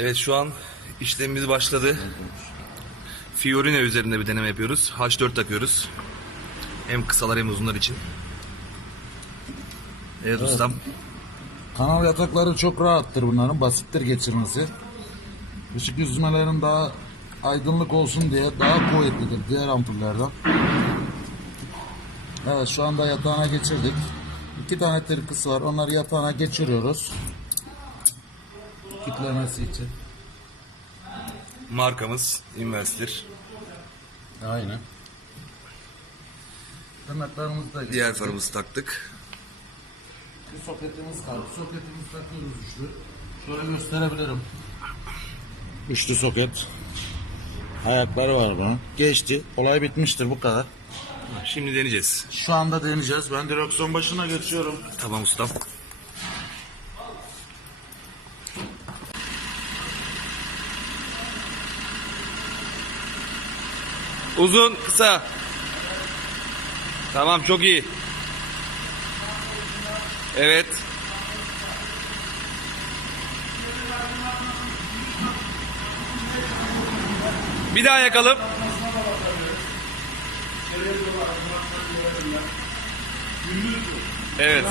Evet şu an işlemimiz başladı. Fiorina üzerinde bir deneme yapıyoruz. H4 takıyoruz. Hem kısalar hem uzunlar için. Evet, ustam. Kanal yatakları çok rahattır bunların. Basittir geçirmesi. Işık yüzmelerin daha aydınlık olsun diye daha kuvvetlidir diğer ampullerden. Evet şu anda yatağına geçirdik. İki tane tırkısı var. Onları yatağına geçiriyoruz. Kitlemesi için. Markamız Investor. Aynen. Tırnaklarımızı da Diğer farımızı taktık. Bir soketimiz kaldı. Soketimizi takıyoruz üçlü. Şöyle gösterebilirim. Üçlü soket. Ayakları var bunun. Geçti. Olay bitmiştir bu kadar. Şimdi deneyeceğiz. Şu anda deneyeceğiz. Ben direksiyon başına geçiyorum. Tamam ustam. Uzun, kısa. Tamam, çok iyi. Evet. Bir daha yakalım. Evet.